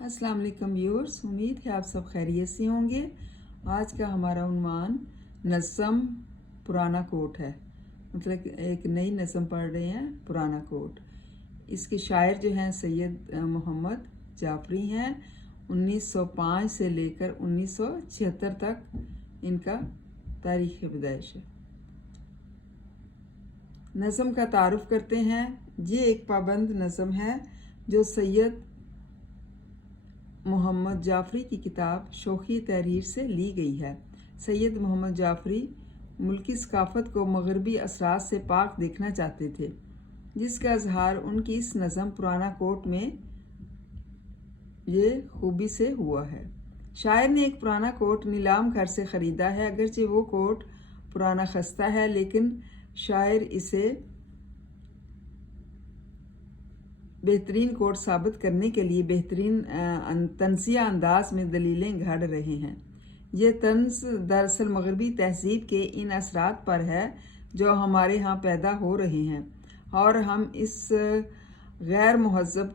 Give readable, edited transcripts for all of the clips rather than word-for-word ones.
अस्सलाम वालेकुम व्यूअर्स, उम्मीद है आप सब खैरियत से होंगे। आज का हमारा उन्वान नज़म पुराना कोट है, मतलब एक नई नज़म पढ़ रहे हैं पुराना कोट। इसके शायर जो हैं सैयद मोहम्मद जाफरी हैं। 1905 से लेकर 1976 तक इनका तारीख़ पैदाइश है। नज़म का तारुफ करते हैं। ये एक पाबंद नज़म है जो सैयद मोहम्मद जाफरी की किताब शोखी तहरीर से ली गई है। सैयद मोहम्मद जाफरी मुल्की सकाफ़त को मगरबी असरात से पाक देखना चाहते थे, जिसका इजहार उनकी इस नज़म पुराना कोट में ये खूबी से हुआ है। शायर ने एक पुराना कोट नीलाम घर से ख़रीदा है। अगरचे वो कोट पुराना खस्ता है, लेकिन शायर इसे बेहतरीन कोट साबित करने के लिए बेहतरीन तंज़िया अंदाज में दलीलें घड़ रहे हैं। ये तंज़ दरअसल मगरबी तहज़ीब के इन असरात पर है जो हमारे यहाँ पैदा हो रहे हैं, और हम इस गैर महज़ब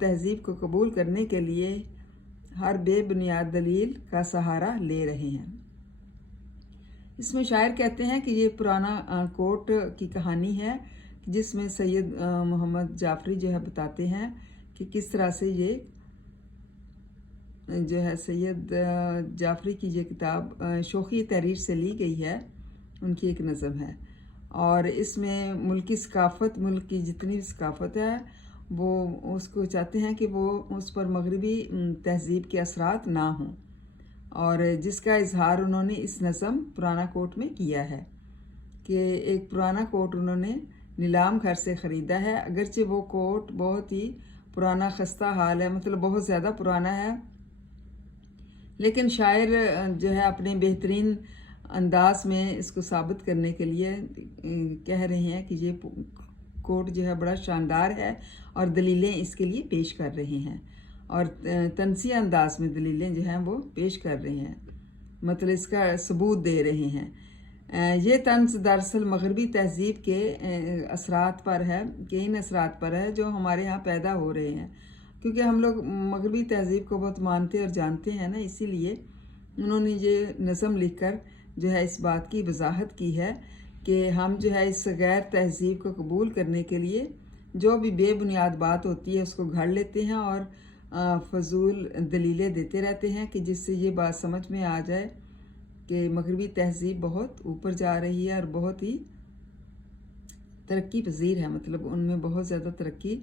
तहज़ीब को कबूल करने के लिए हर बेबुनियाद दलील का सहारा ले रहे हैं। इसमें शायर कहते हैं कि ये पुराना कोट की कहानी है, जिसमें सैयद मोहम्मद जाफरी जो है बताते हैं कि किस तरह से ये जो है सैयद जाफरी की ये किताब शोखी तहरीर से ली गई है। उनकी एक नज़म है, और इसमें मुल्की सकाफ़त, मुल्क की जितनी भी सकाफ़त है वो उसको चाहते हैं कि वो उस पर मगरबी तहज़ीब के असरात ना हों, और जिसका इजहार उन्होंने इस नज़म पुराना कोट में किया है कि एक पुराना कोट उन्होंने नीलाम घर से ख़रीदा है। अगरचे वो कोट बहुत ही पुराना खस्ता हाल है, मतलब बहुत ज़्यादा पुराना है, लेकिन शायर जो है अपने बेहतरीन अंदाज में इसको साबित करने के लिए कह रहे हैं कि ये कोट जो है बड़ा शानदार है, और दलीलें इसके लिए पेश कर रहे हैं, और तंज़िया अंदाज में दलीलें जो हैं वो पेश कर रहे हैं, मतलब इसका सबूत दे रहे हैं। ये तंज़ दरअसल मगरबी तहज़ीब के असरात पर है, कि इन असरात पर है जो हमारे यहाँ पैदा हो रहे हैं, क्योंकि हम लोग मगरबी तहज़ीब को बहुत मानते और जानते हैं ना, इसीलिए उन्होंने ये नज़म लिखकर जो है इस बात की वजाहत की है कि हम जो है इस गैर तहज़ीब को कबूल करने के लिए जो भी बेबुनियाद बात होती है उसको घड़ लेते हैं, और फजूल दलीलें देते रहते हैं कि जिससे ये बात समझ में आ जाए कि मगरबी तहज़ीब बहुत ऊपर जा रही है और बहुत ही तरक्की पजीर है, मतलब उनमें बहुत ज़्यादा तरक्की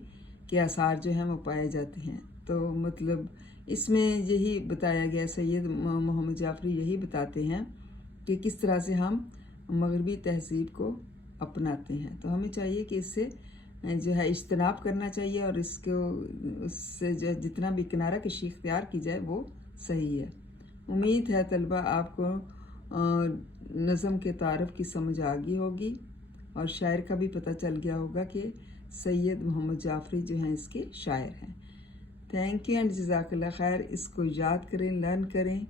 के आसार जो हैं वो पाए जाते हैं। तो मतलब इसमें यही बताया गया, सैयद मोहम्मद जाफरी यही बताते हैं कि किस तरह से हम मगरबी तहज़ीब को अपनाते हैं। तो हमें चाहिए कि इससे जो है इज्तनाब करना चाहिए, और इसको उससे जो जितना भी किनारा कशी इख्तियार की जाए वो सही है। उम्मीद है तलबा आपको नज़म के तारफ़ की समझ आ गई होगी, और शायर का भी पता चल गया होगा कि सैयद मोहम्मद जाफरी जो हैं इसके शायर हैं। थैंक यू एंड जज़ाकल्लाह खैर। इसको याद करें, लर्न करें,